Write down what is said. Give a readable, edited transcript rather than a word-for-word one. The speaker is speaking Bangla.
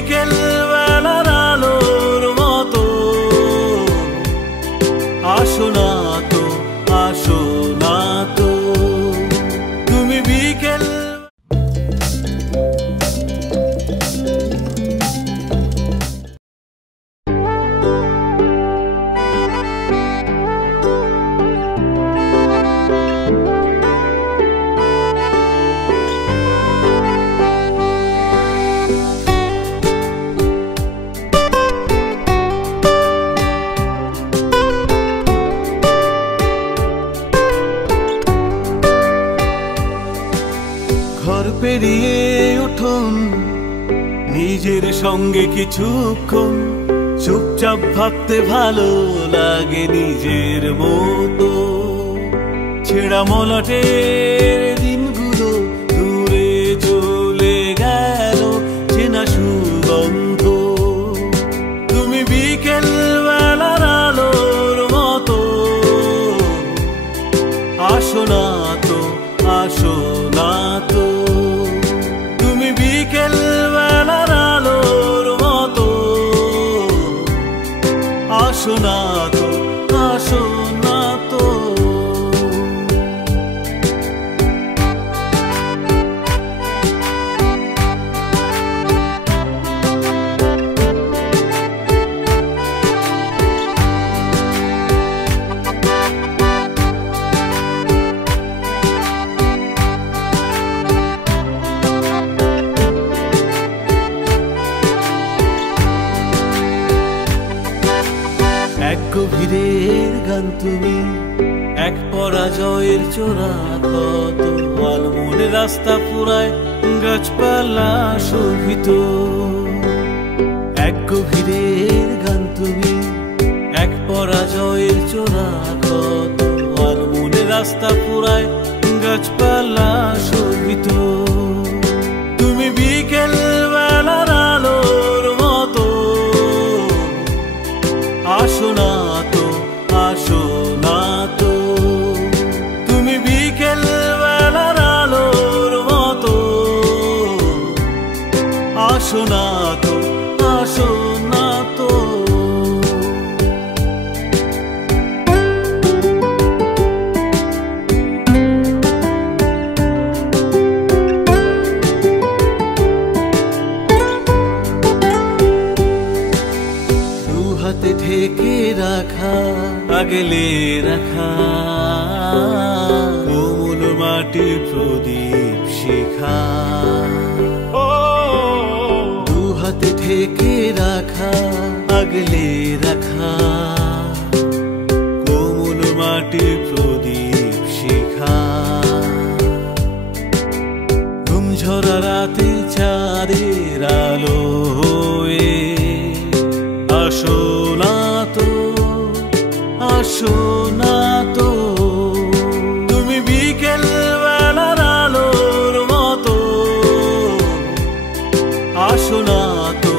বিকেল বেলার আলোর মতো, আসো না তো, আসো না তো তুমি বিকেল। ঘর পেরিয়ে উঠুন নিজের সঙ্গে কিছুক্ষণ, চুপচাপ ভাবতে ভালো লাগে নিজের মতো। ছেঁড়া মলাটের দিনগুলো দূরে চলে গেল, চেনা সুগন্ধ। তুমি বিকেল বেলার আলোর মতো, আসো না তো, আসো না তো তুমি বিকেল বেলার আলোর মতো, আসো না তো, আসো না তো। এক গভীরের গান তুমি, এক পরাজয়ের চোরা ক্ষত, আলমনে রাস্তা পুরায় গাছপালা শোভিত। এক গভীরের গান তুমি, এক পরাজয়ের চোরা ক্ষত, আলমনে রাস্তা পুরায় গাছপালা শোভিত। তুমি বিকেল বেলার আলোর মতো, আসো না তো, আসো না তো তুমি বিকেল বেলার আলোর মতো, আসো না তো, আসো না তো। হাতে ঢেকে রাখা, আগলে রাখা কোমল মাটি প্রদীপ শিখা। দু হাতে ঢেকে রাখা, আগলে রাখা কোমল মাটি প্রদীপ শিখা। ঘুমঝরা রাতে চাঁদের আলো হয়ে, আসো না তো, আসো না তো তুমি বিকেল বেলার আলোর মতো, আসো না তো,